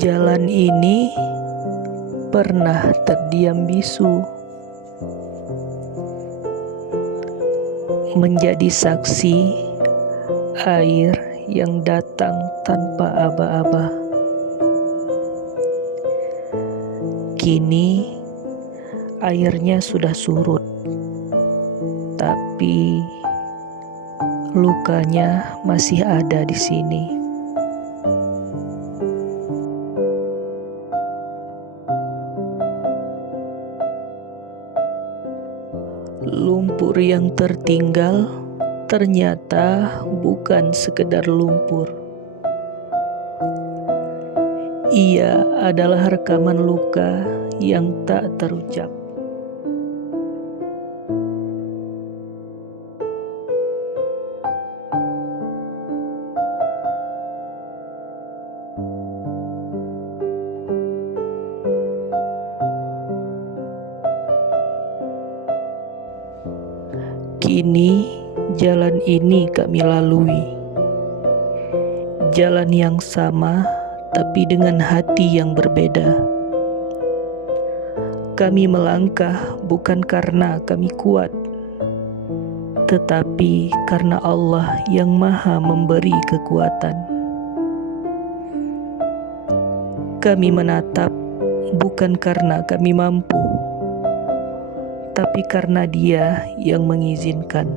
Jalan ini pernah terdiam bisu, menjadi saksi air yang datang tanpa aba-aba. Kini airnya sudah surut, tapi lukanya masih ada di sini. Lumpur yang tertinggal ternyata bukan sekedar lumpur. Ia adalah rekaman luka yang tak terucap. Kini jalan ini kami lalui. Jalan yang sama, tapi dengan hati yang berbeda. Kami melangkah bukan karena kami kuat, tetapi karena Allah yang Maha memberi kekuatan. Kami menatap bukan karena kami mampu, tapi karena Dia yang mengizinkan.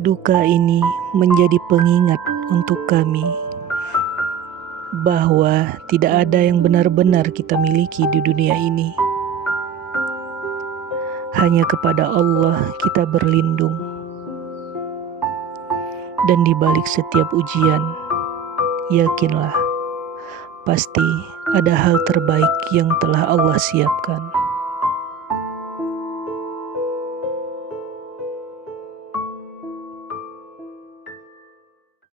Duka ini menjadi pengingat untuk kami bahwa tidak ada yang benar-benar kita miliki di dunia ini. Hanya kepada Allah kita berlindung. Dan di balik setiap ujian, yakinlah, pasti ada hal terbaik yang telah Allah siapkan.